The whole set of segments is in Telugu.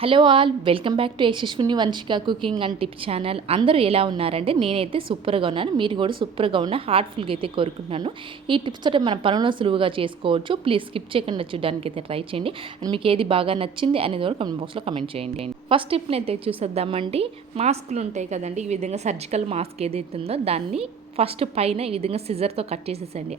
Hello all, welcome back to Yashaswini Vamshika cooking and tip channel. అందరూ ఎలా ఉన్నారంటే నేనైతే సూపర్గా ఉన్నాను. మీరు కూడా సూపర్గా ఉన్న హార్ట్ఫుల్గా అయితే కోరుకుంటున్నాను. ఈ టిప్స్ తోటి మన పనులను సులువుగా చేసుకోవచ్చు. ప్లీజ్ స్కిప్ చేయకుండా చూడడానికి అయితే ట్రై చేయండి. అండ్ మీకు ఏది బాగా నచ్చింది అనేది కూడా కమెంట్ బాక్స్లో కమెంట్ చేయండి. ఫస్ట్ టిప్ని అయితే చూసేద్దామండి. మాస్కులు ఉంటాయి కదండి, ఈ విధంగా సర్జికల్ మాస్క్ ఏదైతే ఉందో దాన్ని ఫస్ట్ పైన ఈ విధంగా సిజర్తో కట్ చేసేసండి.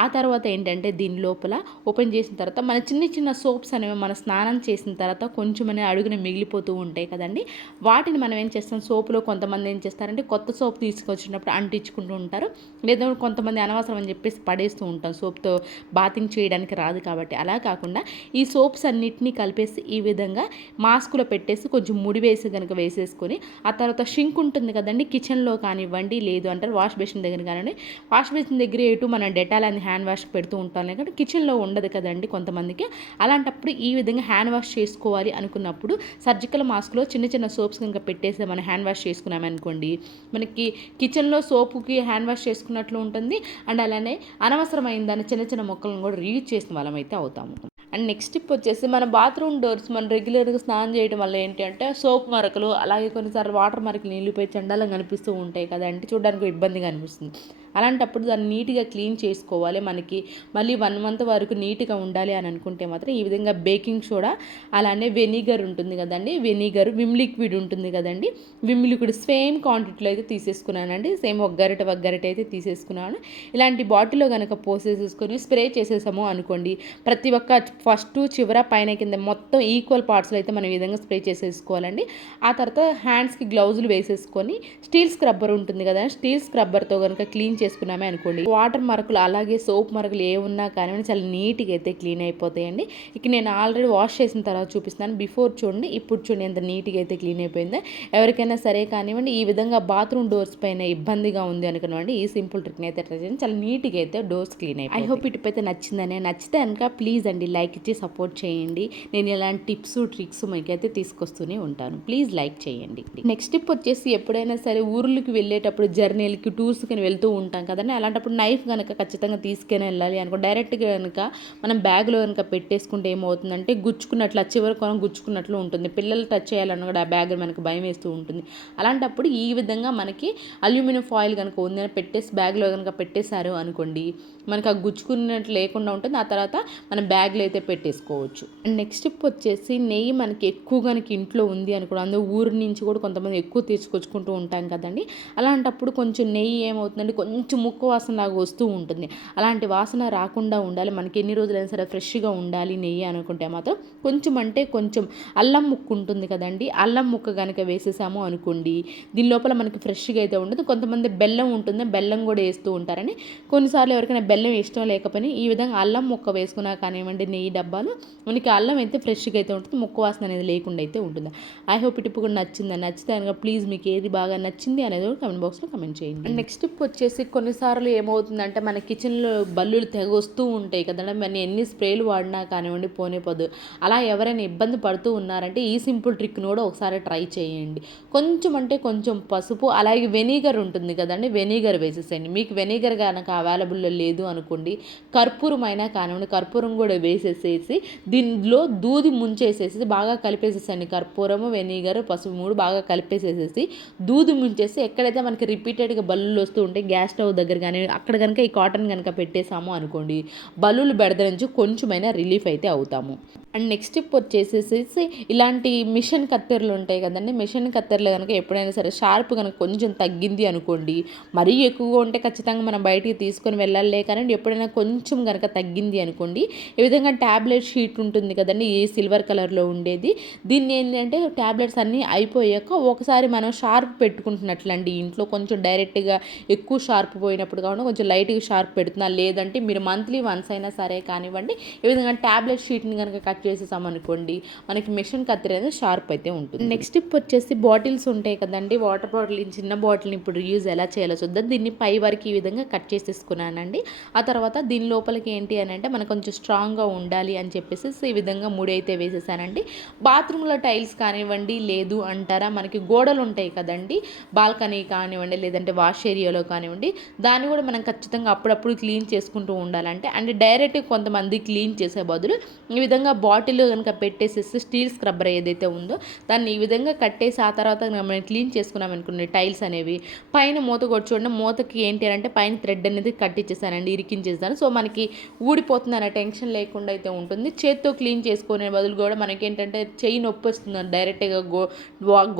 ఆ తర్వాత ఏంటంటే దీని లోపల ఓపెన్ చేసిన తర్వాత మన చిన్న చిన్న సోప్స్ అనేవి మన స్నానం చేసిన తర్వాత కొంచెం అనే అడుగున మిగిలిపోతూ ఉంటాయి కదండి. వాటిని మనం ఏం చేస్తాం, సోపులో కొంతమంది ఏం చేస్తారంటే కొత్త సోప్ తీసుకొచ్చినప్పుడు అంటించుకుంటూ ఉంటారు, లేదా కొంతమంది అనవసరం అని చెప్పేసి పడేస్తూ ఉంటాం, సోప్తో బాతింగ్ చేయడానికి రాదు కాబట్టి. అలా కాకుండా ఈ సోప్స్ అన్నిటినీ కలిపేసి ఈ విధంగా మాస్కులో పెట్టేసి కొంచెం ముడి వేసి కనుక వేసేసుకొని ఆ తర్వాత షింక్ ఉంటుంది కదండి, కిచెన్లో కానివ్వండి, లేదు అంటారు వాష్ బేసిన్ దగ్గర కానీ, వాష్ బేసిన్ దగ్గర ఎటు మనం డెటాల్ అని హ్యాండ్ వాష్ పెడుతూ ఉంటాం, లేకపోతే కిచెన్లో ఉండదు కదండి కొంతమందికి. అలాంటప్పుడు ఈ విధంగా హ్యాండ్ వాష్ చేసుకోవాలి అనుకున్నప్పుడు సర్జికల్ మాస్క్లో చిన్న చిన్న సోప్స్ కనుక పెట్టేసి మనం హ్యాండ్ వాష్ చేసుకున్నామనుకోండి, మనకి కిచెన్లో సోపుకి హ్యాండ్ వాష్ చేసుకున్నట్లు ఉంటుంది. అండ్ అలానే అనవసరమైన దాన్ని చిన్న చిన్న మొక్కలను కూడా రీయూజ్ చేసిన వాళ్ళం అయితే అవుతాము. అండ్ నెక్స్ట్ టిప్ వచ్చేసి మన బాత్రూమ్ డోర్స్ మనం రెగ్యులర్గా స్నానం చేయడం వల్ల ఏంటి అంటే సోప్ మరకలు, అలాగే కొన్నిసార్లు వాటర్ మరకలు నీళ్ళిపోయి చండాలంగా కనిపిస్తూ ఉంటాయి కదండి, చూడడానికి ఇబ్బందిగా అనిపిస్తుంది. అలాంటప్పుడు దాన్ని నీట్గా క్లీన్ చేసుకోవాలి. మనకి మళ్ళీ 1 మంత్ వరకు నీట్గా ఉండాలి అని అనుకుంటే మాత్రం ఈ విధంగా బేకింగ్ సోడా, అలానే వెనిగర్ ఉంటుంది కదండి, వెనిగర్, విమ్ లిక్విడ్ ఉంటుంది కదండి, విమ్ లిక్విడ్ సేమ్ క్వాంటిటీలో అయితే తీసేసుకున్నానండి. సేమ్ ఒక గరిట అయితే తీసేసుకున్నాను. ఇలాంటి బాటిల్లో కనుక పోసేసేసుకొని స్ప్రే చేసేసాము అనుకోండి, ప్రతి ఒక్క ఫస్ట్ చివర పైన కింద మొత్తం ఈక్వల్ పార్ట్స్లో అయితే మనం ఈ విధంగా స్ప్రే చేసేసుకోవాలండి. ఆ తర్వాత హ్యాండ్స్కి గ్లౌజులు వేసేసుకొని స్టీల్ స్క్రబ్బర్ ఉంటుంది కదా, స్టీల్ స్క్రబ్బర్తో కనుక క్లీన్ చేసుకున్నామే అనుకోండి, వాటర్ మరకలు అలాగే సోప్ మరకలు ఏ ఉన్నా కానీ చాలా నీట్గా అయితే క్లీన్ అయిపోతాయండి. ఇక నేను ఆల్రెడీ వాష్ చేసిన తర్వాత చూపిస్తాను. బిఫోర్ చూడండి, ఇప్పుడు చూడండి ఎంత నీట్గా అయితే క్లీన్ అయిపోయిందో. ఎవరికైనా సరే కానివ్వండి, ఈ విధంగా బాత్రూమ్ డోర్స్ పైన ఇబ్బందిగా ఉంది అనుకున్నామండి, ఈ సింపుల్ ట్రిక్ని అయితే ట్రై చేయండి. చాలా నీట్గా అయితే డోర్స్ క్లీన్ అయిపోయి. ఐ హోప్ ఇటు అయితే నచ్చితే కనుక ప్లీజ్ అండి లైక్ ఇచ్చి సపోర్ట్ చేయండి. నేను ఇలాంటి టిప్స్ ట్రిక్స్ మీకైతే తీసుకొస్తూనే ఉంటాను. ప్లీజ్ లైక్ చేయండి. నెక్స్ట్ టిప్ వచ్చేసి, ఎప్పుడైనా సరే ఊర్లకి వెళ్ళేటప్పుడు జర్నీలకి టూర్స్కి వెళ్తూ ఉంటాం కదండి, అలాంటప్పుడు నైఫ్ కనుక ఖచ్చితంగా తీసుకుని వెళ్ళాలి అనుకో, డైరెక్ట్గా కనుక మనం బ్యాగ్లో కనుక పెట్టేసుకుంటే ఏమవుతుందంటే గుచ్చుకున్నట్లు, చివరి కొనం గుచ్చుకున్నట్లు ఉంటుంది. పిల్లలు టచ్ చేయాలన్న కూడా ఆ బ్యాగ్ మనకు భయం వేస్తూ ఉంటుంది. అలాంటప్పుడు ఈ విధంగా మనకి అల్యూమినియం ఫాయిల్ కనుక ఉందని పెట్టేసి బ్యాగ్లో కనుక పెట్టేశారు అనుకోండి, మనకు ఆ గుచ్చుకున్నట్లు లేకుండా ఉంటుంది. ఆ తర్వాత మనం బ్యాగ్లో అయితే పెట్టేసుకోవచ్చు. అండ్ నెక్స్ట్ టిప్ వచ్చేసి, నెయ్యి మనకి ఎక్కువ కనుక ఇంట్లో ఉంది అనుకోండి, అందులో ఊరి నుంచి కూడా కొంతమంది ఎక్కువ తీసుకొచ్చుకుంటూ ఉంటాం కదండి, అలాంటప్పుడు కొంచెం నెయ్యి ఏమవుతుందంటే కొంచెం ముక్క వాసన లాగా వస్తూ ఉంటుంది. అలాంటి వాసన రాకుండా ఉండాలి, మనకి ఎన్ని రోజులైనా సరే ఫ్రెష్గా ఉండాలి నెయ్యి అనుకుంటే మాత్రం కొంచెం అంటే కొంచెం అల్లం ముక్క ఉంటుంది కదండి, అల్లం ముక్క కనుక వేసేసాము అనుకోండి, దీని లోపల మనకి ఫ్రెష్గా అయితే ఉండదు. కొంతమంది బెల్లం ఉంటుంది, బెల్లం కూడా వేస్తూ ఉంటారని. కొన్నిసార్లు ఎవరికైనా బెల్లం ఇష్టం లేకపోయినా ఈ విధంగా అల్లం ముక్క వేసుకున్నా కానివ్వండి నెయ్యి డబ్బాలు, మనకి అల్లం అయితే ఫ్రెష్గా అయితే ఉంటుంది, ముక్క వాసన అనేది లేకుండా అయితే ఉంటుంది. ఐ హోప్ ఈ టిప్ కూడా నచ్చితే కనుక ప్లీజ్ మీకు ఏది బాగా నచ్చింది అనేది కూడా కమెంట్ బాక్స్లో కమెంట్ చేయండి. అండ్ నెక్స్ట్ టిప్ వచ్చేసి, కొన్నిసార్లు ఏమవుతుందంటే మన కిచెన్లో బల్లులు తెగ వస్తూ ఉంటాయి కదండి, మనం ఎన్ని స్ప్రేలు వాడినా కానివ్వండి పోదు. అలా ఎవరైనా ఇబ్బంది పడుతూ ఉన్నారంటే ఈ సింపుల్ ట్రిక్ను కూడా ఒకసారి ట్రై చేయండి. కొంచెం అంటే కొంచెం పసుపు, అలాగే వెనిగర్ ఉంటుంది కదండి, వెనిగర్ వేసేసేయండి. మీకు వెనిగర్ కనుక అవైలబుల్లో లేదు అనుకోండి, కర్పూరం అయినా కానివ్వండి, కర్పూరం కూడా వేసేసేసి దీనిలో దూది ముంచేసేసి బాగా కలిపేసేసండి. కర్పూరము, వెనిగర్, పసుపు 3 బాగా కలిపేసేసేసి దూది ముంచేసి ఎక్కడైతే మనకి రిపీటెడ్గా బల్లులు వస్తూ ఉంటాయి గ్యాస్ స్టవ్ దగ్గర కానీ, అక్కడ కనుక ఈ కాటన్ కనుక పెట్టేసాము అనుకోండి, బల్లులు బెడద నుంచి కొంచెమైనా రిలీఫ్ అయితే అవుతాము. అండ్ నెక్స్ట్ టిప్ వచ్చేసేసి, ఇలాంటి మిషన్ కత్తెరలు ఉంటాయి కదండి, మిషన్ కత్తెరలు కనుక ఎప్పుడైనా సరే షార్ప్ కనుక కొంచెం తగ్గింది అనుకోండి, మరీ ఎక్కువగా ఉంటే ఖచ్చితంగా మనం బయటికి తీసుకొని వెళ్ళాలి, కానీ ఎప్పుడైనా కొంచెం కనుక తగ్గింది అనుకోండి, ఈ విధంగా ట్యాబ్లెట్ షీట్ ఉంటుంది కదండి, ఈ సిల్వర్ కలర్లో ఉండేది, దీన్ని ఏంటంటే ట్యాబ్లెట్స్ అన్నీ అయిపోయాక ఒకసారి మనం షార్ప్ పెట్టుకుంటున్నట్లండి ఇంట్లో, కొంచెం డైరెక్ట్గా ఎక్కువ షార్ప్ పోయినప్పుడు కాకుండా కొంచెం లైట్గా షార్ప్ పెడుతున్నా, లేదంటే మీరు మంత్లీ వన్స్ అయినా సరే కానివ్వండి ఈ విధంగా ట్యాబ్లెట్ షీట్ని కనుక కట్ చేసేసామనుకోండి, మనకి మిషన్ కత్తెర అనేది షార్ప్ అయితే ఉంటుంది. నెక్స్ట్ టిప్ వచ్చేసి, బాటిల్స్ ఉంటాయి కదండి, వాటర్ బాటిల్, చిన్న బాటిల్ని ఇప్పుడు యూజ్ ఎలా చేయాలో చూద్దాం. దీన్ని పై వరకు ఈ విధంగా కట్ చేసేసుకున్నానండి. ఆ తర్వాత దీని లోపలికి ఏంటి అని అంటే మనకు కొంచెం స్ట్రాంగ్గా ఉండాలి అని చెప్పేసి ఈ విధంగా ముడి అయితే వేసేసానండి. బాత్రూంలో టైల్స్ కానివ్వండి, లేదు అంటారా మనకి గోడలు ఉంటాయి కదండి, బాల్కనీ కానివ్వండి, లేదంటే వాష్ ఏరియాలో కానివ్వండి, దాన్ని కూడా మనం ఖచ్చితంగా అప్పుడప్పుడు క్లీన్ చేసుకుంటూ ఉండాలంటే. అండ్ డైరెక్ట్గా కొంతమంది క్లీన్ చేసే బదులు ఈ విధంగా బాటిల్ కనుక పెట్టేసేసి స్టీల్ స్క్రబ్బర్ ఏదైతే ఉందో దాన్ని ఈ విధంగా కట్టేసి ఆ తర్వాత మనం క్లీన్ చేసుకున్నాం అనుకోండి టైల్స్ అనేవి, పైన మూత కూడా చూడండి, మూతకి ఏంటి అంటే పైన థ్రెడ్ అనేది కట్టించేసానండి, ఇరికించేసాను. సో మనకి ఊడిపోతుంది అనే టెన్షన్ లేకుండా అయితే ఉంటుంది. చేత్తో క్లీన్ చేసుకునే బదులు కూడా మనకి ఏంటంటే చెయ్యి నొప్పి వస్తుంది డైరెక్ట్గా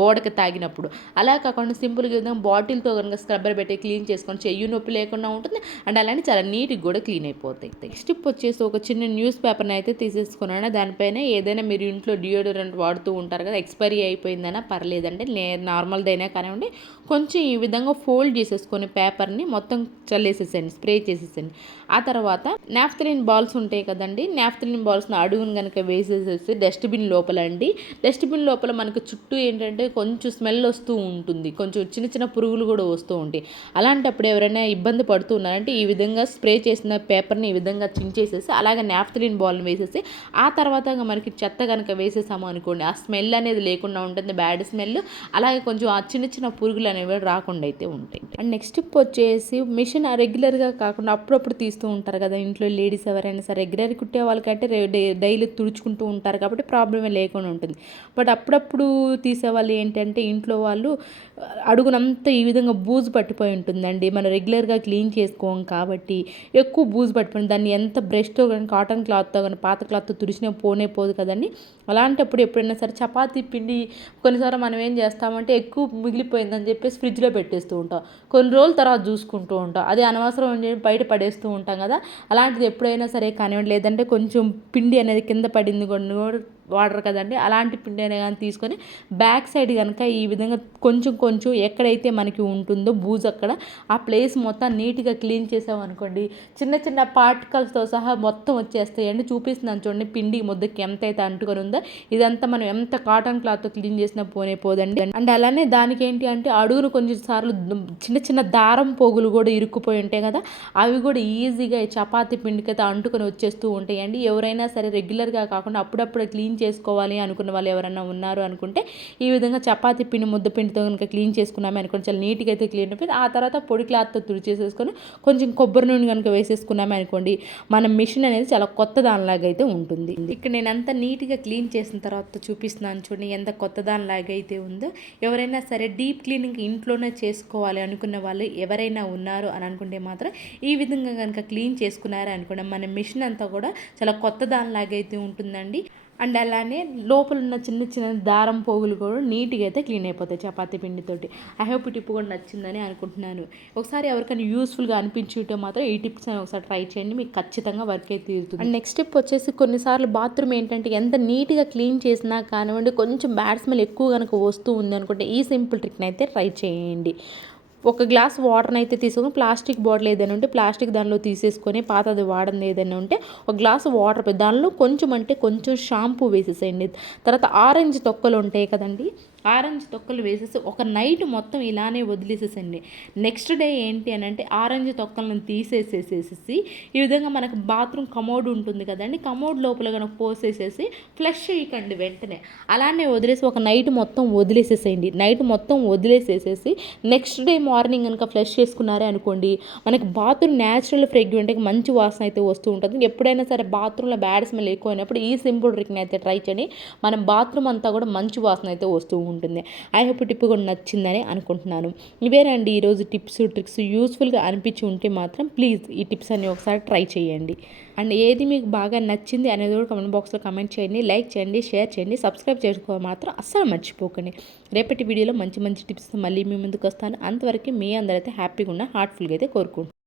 గోడకి తాగినప్పుడు. అలా కాకుండా సింపుల్గా విధంగా బాటిల్తో కనుక స్క్రబ్బర్ పెట్టి క్లీన్ చేసుకొని చెయ్యి నొప్పి లేకుండా ఉంటుంది. అండ్ అలానే చాలా నీట్గా కూడా క్లీన్ అయిపోతాయి. నెక్స్ట్ టిప్ వచ్చేసి ఒక చిన్న న్యూస్ పేపర్ని అయితే తీసేసుకున్నాను. దానిపైన ఏదైనా మీరు ఇంట్లో డియోడరెంట్ వాడుతూ ఉంటారు కదా, ఎక్స్పైరీ అయిపోయిందైనా పర్లేదండి, నార్మల్దైనా కానివ్వండి, కొంచెం ఈ విధంగా ఫోల్డ్ చేసేసుకొని పేపర్ని మొత్తం చల్లేసేసండి, స్ప్రే చేసేసండి. ఆ తర్వాత నాఫ్థలిన్ బాల్స్ ఉంటాయి కదండి, నాఫ్థలిన్ బాల్స్ని అడుగును కనుక వేసేసేసి డస్ట్బిన్ లోపల డస్ట్బిన్ లోపల మనకు చుట్టూ ఏంటంటే కొంచెం స్మెల్ వస్తూ ఉంటుంది, కొంచెం చిన్న చిన్న పురుగులు కూడా వస్తూ ఉంటాయి. అలాంటప్పుడు ఎవరైనా ఇబ్బంది పడుతూ ఉన్నారంటే ఈ విధంగా స్ప్రే చేసిన పేపర్ని ఈ విధంగా చించేసేసి అలాగే నాఫ్థలిన్ బాల్ని వేసేసి ఆ తర్వాత మనకి చెత్త కనుక వేసేసాము అనుకోండి, ఆ స్మెల్ అనేది లేకుండా ఉంటుంది, బ్యాడ్ స్మెల్. అలాగే కొంచెం ఆ చిన్న చిన్న పురుగులు అనేవి రాకుండా అయితే ఉంటాయి. అండ్ నెక్స్ట్ టిప్ వచ్చేసి మిషన్ రెగ్యులర్గా కాకుండా అప్పుడప్పుడు తీస్తూ ఉంటారు కదా ఇంట్లో లేడీస్ ఎవరైనా సరే, రెగ్యులర్ కుట్టే వాళ్ళకంటే డైలీ తుడుచుకుంటూ ఉంటారు కాబట్టి ప్రాబ్లమే లేకుండా ఉంటుంది. బట్ అప్పుడప్పుడు తీసేవాళ్ళు ఏంటంటే ఇంట్లో వాళ్ళు అడుగునంతా ఈ విధంగా బూజు పట్టిపోయి ఉంటుందండి, మనం రెగ్యులర్గా క్లీన్ చేసుకోం కాబట్టి ఎక్కువ బూజు పట్టిపోయింది. దాన్ని ఎంత బ్రష్తో కానీ కాటన్ క్లాత్తో కానీ పాత క్లాత్తో తుడిచినా పోనే పోదు కదండి. అలాంటప్పుడు ఎప్పుడైనా సరే చపాతీ పిండి కొన్నిసార్లు మనం ఏం చేస్తామంటే ఎక్కువ మిగిలిపోయిందని చెప్పేసి ఫ్రిడ్జ్లో పెట్టేస్తూ ఉంటాం, కొన్ని రోజుల తర్వాత చూసుకుంటూ ఉంటాం, అది అనవసరం బయట పడేస్తూ ఉంటాం కదా. అలాంటిది ఎప్పుడైనా సరే కానివ్వండి, లేదంటే కొంచెం పిండి అనేది కింద పడింది కూడా వాడరు కదండి, అలాంటి పిండి అనేది కానీ తీసుకొని బ్యాక్ సైడ్ కనుక ఈ విధంగా కొంచెం కొంచెం ఎక్కడైతే మనకి ఉంటుందో బూజు అక్కడ ఆ ప్లేస్ మొత్తం నీట్గా క్లీన్ చేసామనుకోండి, చిన్న చిన్న పార్టికల్స్తో సహా మొత్తం వచ్చేస్తాయండి. చూపిస్తున్నాను చూడండి, పిండి ముద్దకి ఎంత అయితే అంటుకొని ఉందో ఇదంతా మనం ఎంత కాటన్ క్లాత్తో క్లీన్ చేసినా పోనే పోదండి. అండ్ అలానే దానికి ఏంటి అంటే అడుగును కొంచెం సార్లు చిన్న చిన్న దారం పోగులు కూడా ఇరుక్కుపోయి ఉంటాయి కదా, అవి కూడా ఈజీగా చపాతీ పిండికైతే అంటుకొని వచ్చేస్తూ ఉంటాయండి. ఎవరైనా సరే రెగ్యులర్గా కాకుండా అప్పుడప్పుడు క్లీన్ చేసుకోవాలి అనుకున్న వాళ్ళు ఎవరైనా ఉన్నారు అనుకుంటే ఈ విధంగా చపాతీ పిండి ముద్ద పిండితో కనుక క్లీన్ చేసుకున్నామే అనుకోండి, చాలా నీట్గా అయితే క్లీన్ అయిపోయింది. ఆ తర్వాత పొడి క్లాత్తో తుడిచేసేసుకొని కొంచెం కొబ్బరి నూనె కనుక వేసేసుకున్నామే అనుకోండి, మన మిషన్ అనేది చాలా కొత్త దానిలాగా అయితే ఉంటుంది. ఇక్కడ నేను అంతా నీట్గా క్లీన్ చేసిన తర్వాత చూపిస్తున్నాను చూడండి ఎంత కొత్త దానిలాగా అయితే ఉందో. ఎవరైనా సరే డీప్ క్లీనింగ్ ఇంట్లోనే చేసుకోవాలి అనుకున్న వాళ్ళు ఎవరైనా ఉన్నారు అని అనుకుంటే మాత్రం ఈ విధంగా కనుక క్లీన్ చేసుకున్నారని అనుకోండి, మన మిషన్ అంతా కూడా చాలా కొత్త దానిలాగా అయితే ఉంటుందండి. అండ్ అలానే లోపల ఉన్న చిన్న చిన్న దారం పోగులు కూడా నీట్గా అయితే క్లీన్ అయిపోతాయి చపాతీ పిండితోటి. ఐ హోప్ ఈ టిప్ కూడా నచ్చిందని అనుకుంటున్నాను. ఒకసారి ఎవరికైనా యూస్ఫుల్గా అనిపించుంటే మాత్రం ఈ టిప్స్ అని ఒకసారి ట్రై చేయండి, మీకు ఖచ్చితంగా వర్క్ అయితే తీరుతుంది. అండ్ నెక్స్ట్ టిప్ వచ్చేసి కొన్నిసార్లు బాత్రూమ్ ఏంటంటే ఎంత నీట్గా క్లీన్ చేసినా కానివ్వండి కొంచెం బ్యాడ్ స్మెల్ ఎక్కువ కనుక వస్తూ ఉంది అనుకుంటే ఈ సింపుల్ ట్రిక్ని అయితే ట్రై చేయండి. ఒక గ్లాస్ వాటర్ని అయితే తీసుకొని ప్లాస్టిక్ బాటిల్ ఏదైనా ఉంటే ప్లాస్టిక్ దానిలో తీసేసుకొని పాతది వాడింది ఏదైనా ఉంటే ఒక గ్లాస్ వాటర్ దానిలో కొంచెం అంటే కొంచెం షాంపూ వేసేసేయండి. తర్వాత ఆరెంజ్ తొక్కలు ఉంటాయి కదండి, ఆరెంజ్ తొక్కలు వేసేసి ఒక నైట్ మొత్తం ఇలానే వదిలేసేసండి. నెక్స్ట్ డే ఏంటి అని అంటే ఆరెంజ్ తొక్కలను తీసేసేసేసి ఈ విధంగా మనకు బాత్రూమ్ కమోడ్ ఉంటుంది కదండి, కమోడ్ లోపల కనుక పోసేసేసి ఫ్లష్ చేయకండి వెంటనే, అలానే వదిలేసి ఒక నైట్ మొత్తం వదిలేసేసేయండి. నైట్ మొత్తం వదిలేసేసేసి నెక్స్ట్ డే మార్నింగ్ కనుక ఫ్లష్ చేసుకున్నారే అనుకోండి, మనకి బాత్రూమ్ న్యాచురల్ ఫ్రేగ్రెంట్గా మంచి వాసన అయితే వస్తూ ఉంటుంది. ఎప్పుడైనా సరే బాత్రూంలో బ్యాడ్ స్మెల్ ఎక్కువ అయినప్పుడు ఈ సింపుల్ ట్రిక్ని అయితే ట్రై చేయండి, మన బాత్రూమ్ అంతా కూడా మంచి వాసన అయితే వస్తూ ఉంటుంది. ఐ హోప్ టిప్ కూడా నచ్చిందని అనుకుంటున్నాను. ఇవేనండి ఈరోజు టిప్స్ ట్రిక్స్. యూస్ఫుల్గా అనిపించి ఉంటే మాత్రం ప్లీజ్ ఈ టిప్స్ అన్ని ఒకసారి ట్రై చేయండి. అండ్ ఏది మీకు బాగా నచ్చింది అనేది కూడా కామెంట్ బాక్స్లో కామెంట్ చేయండి, లైక్ చేయండి, షేర్ చేయండి, సబ్స్క్రైబ్ చేసుకోవాలి మాత్రం అస్సలు మర్చిపోకండి. రేపటి వీడియోలో మంచి మంచి టిప్స్ మళ్ళీ మీ ముందుకు వస్తాను. అంతవరకు మీ అందరైతే హ్యాపీగా ఉన్న హార్ట్ఫుల్గా అయితే కోరుకుంటున్నాను.